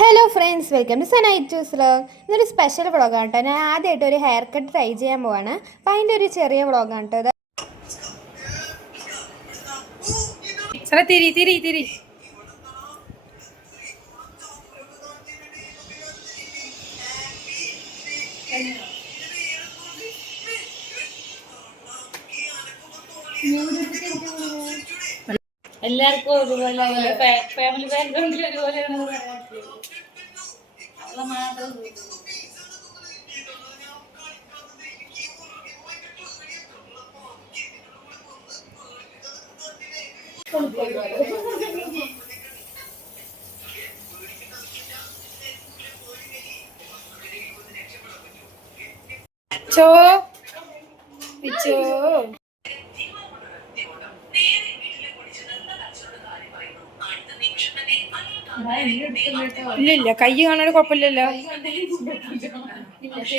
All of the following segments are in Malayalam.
ഹലോ ഫ്രണ്ട്സ്, വെൽക്കം ടു സനൈറ്റ് ചൂസ് വ്ളോഗ്. ഇന്നൊരു സ്പെഷ്യൽ വ്ളോഗാണ് കേട്ടോ. ഞാൻ ആദ്യമായിട്ട് ഒരു ഹെയർ കട്ട് ട്രൈ ചെയ്യാൻ പോവാണ്. അപ്പം അതിൻ്റെ ഒരു ചെറിയ വ്ളോഗാണ് കേട്ടോ. തിരി എല്ലാവർക്കും ഒരുപോലെ ഫാമിലി ബാക്ക്ഗ്രൗണ്ടിൽ ഒരുപോലെയാണ് മാത്രം. ചോ പിച്ചോ ഇല്ലില്ല, കൈ കാണാൻ കുഴപ്പമില്ലല്ലോ.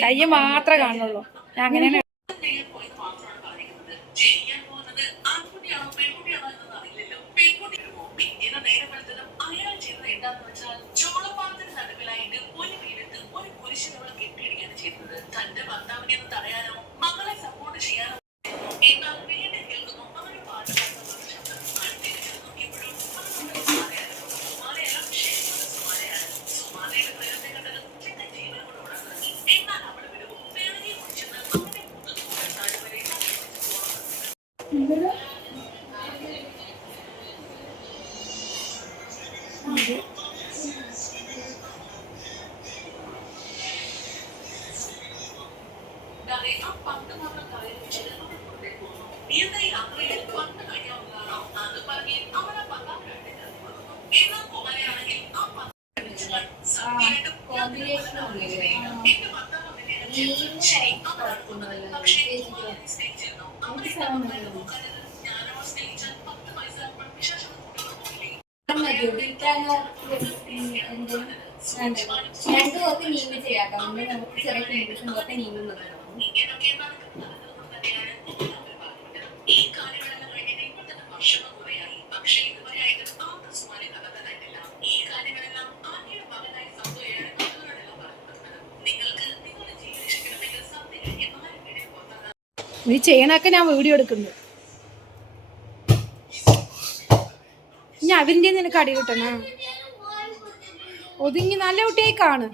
കൈ മാത്രമേ കാണുള്ളൂ. ഞാൻ അങ്ങനെയാണ്. തന്റെ ഭർത്താവിനെ തടയാനോ മകളെ സപ്പോർട്ട് ചെയ്യാനോ നീ ചെയ്യണൊക്കെ ഞാൻ വീഡിയോ എടുക്കുന്നു. ഇനി അവരിൻ്റെ നിനക്ക് അടി കിട്ടണ ഒതുങ്ങി നല്ല കുട്ടിയായി കാണ്.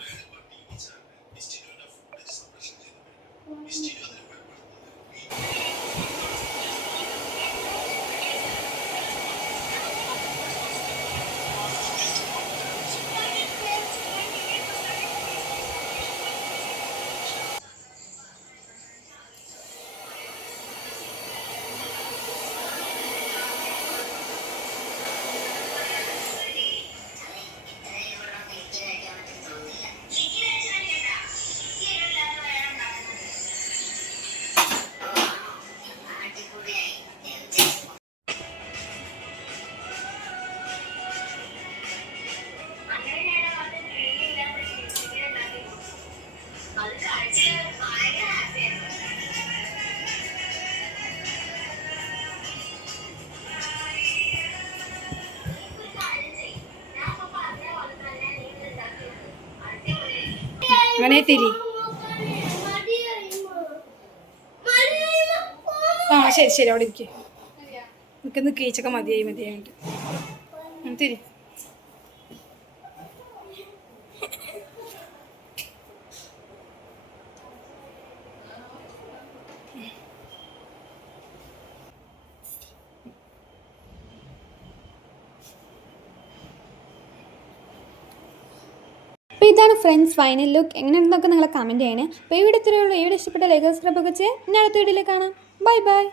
അങ്ങനെ തിരി. ആ ശരി ശരി, അവിടെ ഇരിക്കും. നിൽക്കുന്ന കീച്ചൊക്കെ മതിയായിട്ട് തിരി. അപ്പോൾ ഇതാണ് ഫ്രണ്ട്സ് ഫൈനൽ ലുക്ക്. എങ്ങനെയുണ്ടെന്നൊക്കെ നിങ്ങൾ കമൻറ്റ് ചെയ്യണേ. അപ്പോൾ ഇവിടെ ഇത്രയേ ഉള്ളൂ. ഇവിടെ ഇഷ്ടപ്പെട്ട ലൈക്ക് സബ്സ്ക്രൈബ് ഒക്കെ ചെയ്യാം. ഇനി അടുത്ത വീഡിയോയിൽ കാണാം. Bye bye.